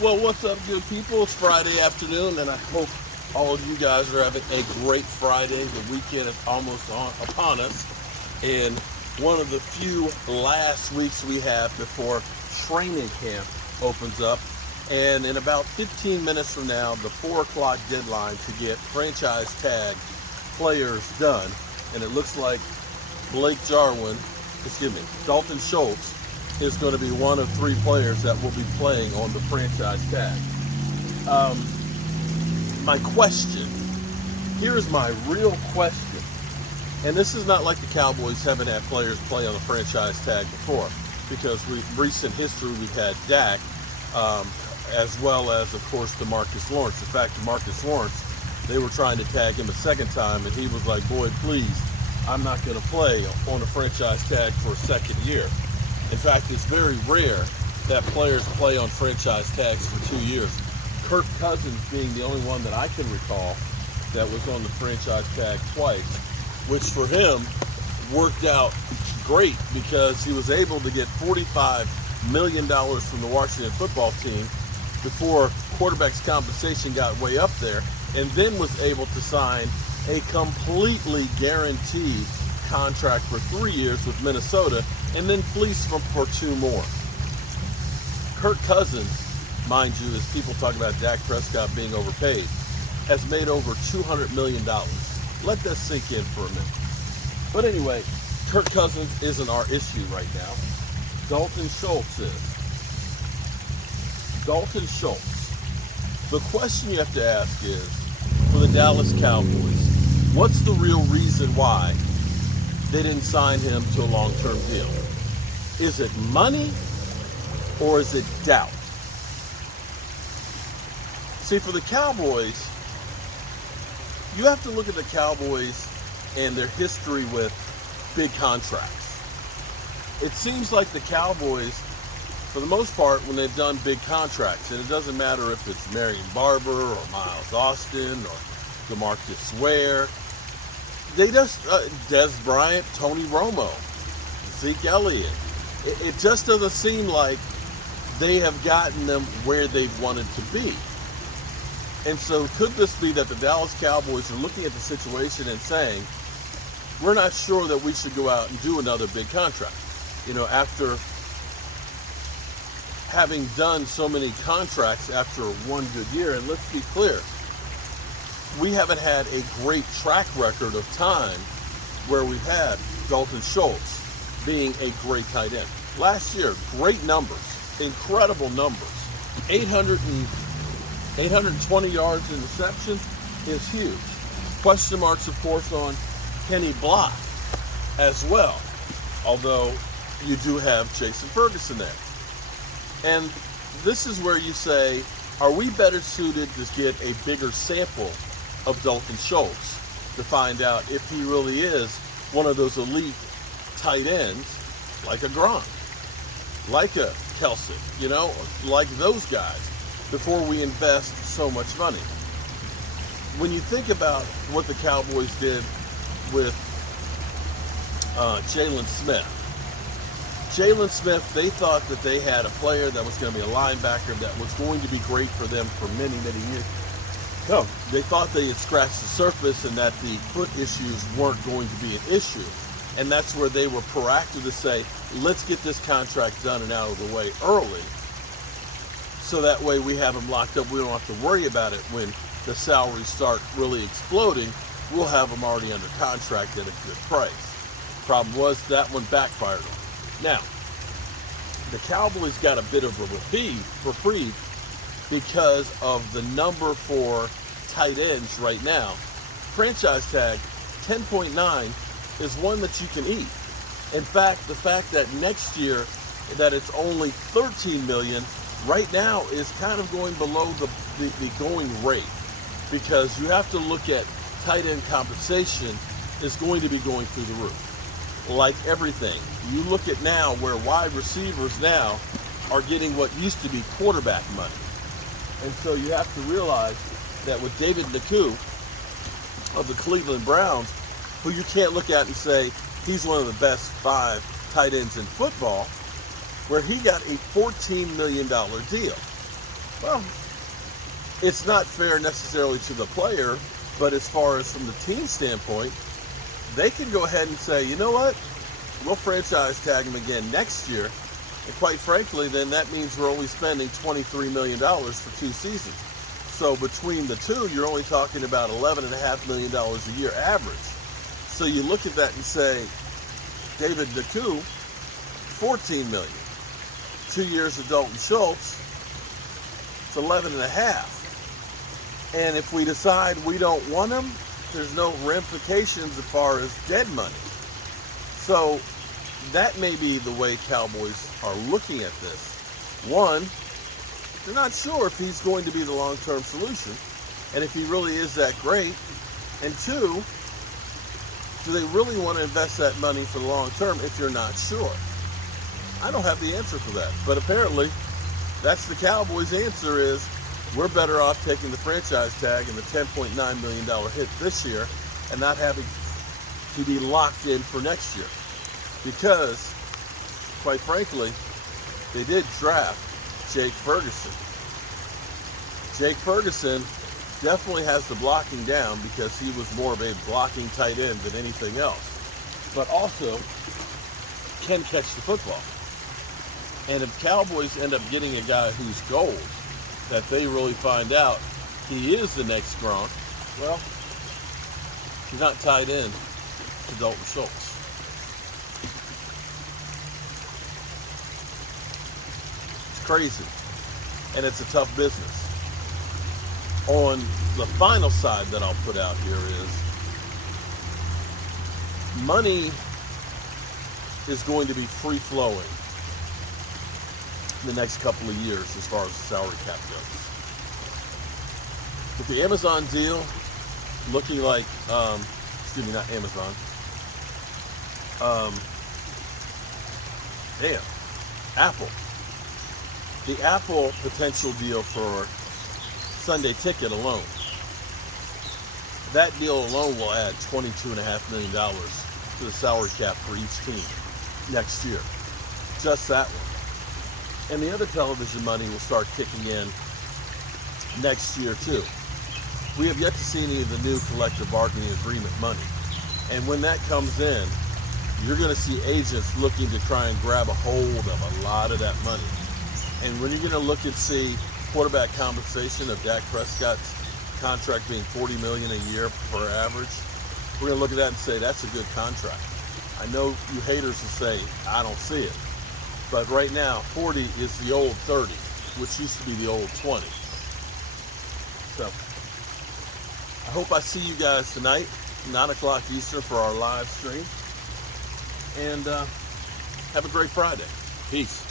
Well, what's up, good people? It's Friday afternoon, and I hope all of you guys are having a great Friday. The weekend is almost upon us, and one of the few last weeks we have before training camp opens up. And in about 15 minutes from now, the 4 o'clock deadline to get franchise tag players done, and it looks like Dalton Schultz is going to be one of 3 players that will be playing on the franchise tag. My question, here's my real question, and this is not like the Cowboys haven't had players play on the franchise tag before, because recent history we've had Dak, as well as, of course, DeMarcus Lawrence. In fact, DeMarcus Lawrence, they were trying to tag him a second time, and he was like, boy, please, I'm not going to play on a franchise tag for a second year. In fact, it's very rare that players play on franchise tags for 2 years. Kirk Cousins being the only one that I can recall that was on the franchise tag twice, which for him worked out great because he was able to get $45 million from the Washington football team before quarterback's compensation got way up there, and then was able to sign a completely guaranteed contract for 3 years with Minnesota, and then fleece for 2 more. Kirk Cousins, mind you, as people talk about Dak Prescott being overpaid, has made over $200 million. Let that sink in for a minute. But anyway, Kirk Cousins isn't our issue right now. Dalton Schultz is. Dalton Schultz. The question you have to ask is, for the Dallas Cowboys, what's the real reason why they didn't sign him to a long-term deal? Is it money or is it doubt? See, for the Cowboys, you have to look at the Cowboys and their history with big contracts. It seems like the Cowboys, for the most part, when they've done big contracts, and it doesn't matter if it's Marion Barber or Miles Austin or DeMarcus Ware, they just, Des Bryant, Tony Romo, Zeke Elliott, it just doesn't seem like they have gotten them where they've wanted to be. And so could this be that the Dallas Cowboys are looking at the situation and saying, we're not sure that we should go out and do another big contract? You know, after having done so many contracts after one good year, and let's be clear, we haven't had a great track record of time where we've had Dalton Schultz being a great tight end. Last year, great numbers, incredible numbers. 820 yards in reception is huge. Question marks, of course, on can he block as well, although you do have Jason Ferguson there. And this is where you say, are we better suited to get a bigger sample of Dalton Schultz to find out if he really is one of those elite tight ends like a Gronk, like a Kelsey, you know, like those guys, before we invest so much money? When you think about what the Cowboys did with Jalen Smith, they thought that they had a player that was going to be a linebacker that was going to be great for them for many, many years. No, they thought they had scratched the surface and that the foot issues weren't going to be an issue. And that's where they were proactive to say, let's get this contract done and out of the way early, so that way we have him locked up. We don't have to worry about it when the salaries start really exploding. We'll have him already under contract at a good price. Problem was that one backfired on him. Now, the Cowboys got a bit of a reprieve because of the number for tight ends right now. Franchise tag 10.9 is one that you can eat. In fact, the fact that next year that it's only 13 million right now is kind of going below the going rate, because you have to look at tight end compensation is going to be going through the roof. Like everything, you look at now where wide receivers now are getting what used to be quarterback money. And so you have to realize that with David Njoku of the Cleveland Browns, who you can't look at and say he's one of the best 5 tight ends in football, where he got a $14 million deal. Well, it's not fair necessarily to the player, but as far as from the team standpoint, they can go ahead and say, you know what, we'll franchise tag him again next year. And quite frankly, then that means we're only spending $23 million for 2 seasons. So between the two, you're only talking about $11.5 million a year average. So you look at that and say, David Njoku, $14 million. 2 years of Dalton Schultz, it's 11.5. And if we decide we don't want him, there's no ramifications as far as dead money. So that may be the way Cowboys are looking at this. One, they're not sure if he's going to be the long-term solution, and if he really is that great. And two, do they really want to invest that money for the long term if you're not sure? I don't have the answer for that, but apparently that's the Cowboys' answer is we're better off taking the franchise tag and the $10.9 million hit this year and not having to be locked in for next year. Because, quite frankly, they did draft Jake Ferguson. Jake Ferguson definitely has the blocking down because he was more of a blocking tight end than anything else, but also can catch the football. And if Cowboys end up getting a guy who's gold, that they really find out he is the next Gronk, well, you're not tied in to Dalton Schultz. It's crazy, and it's a tough business. On the final side that I'll put out here is money is going to be free-flowing the next couple of years as far as the salary cap goes. With the Amazon deal looking like, not Amazon, Apple. The Apple potential deal for Sunday Ticket alone. That deal alone will add $22.5 million to the salary cap for each team next year. Just that one. And the other television money will start kicking in next year too. We have yet to see any of the new collective bargaining agreement money. And when that comes in, you're going to see agents looking to try and grab a hold of a lot of that money. And when you're going to look and see quarterback compensation of Dak Prescott's contract being $40 million a year per average, we're going to look at that and say that's a good contract. I know you haters will say, I don't see it. But right now, 40 is the old 30, which used to be the old 20. So, I hope I see you guys tonight, 9 o'clock Eastern for our live stream. And have a great Friday. Peace.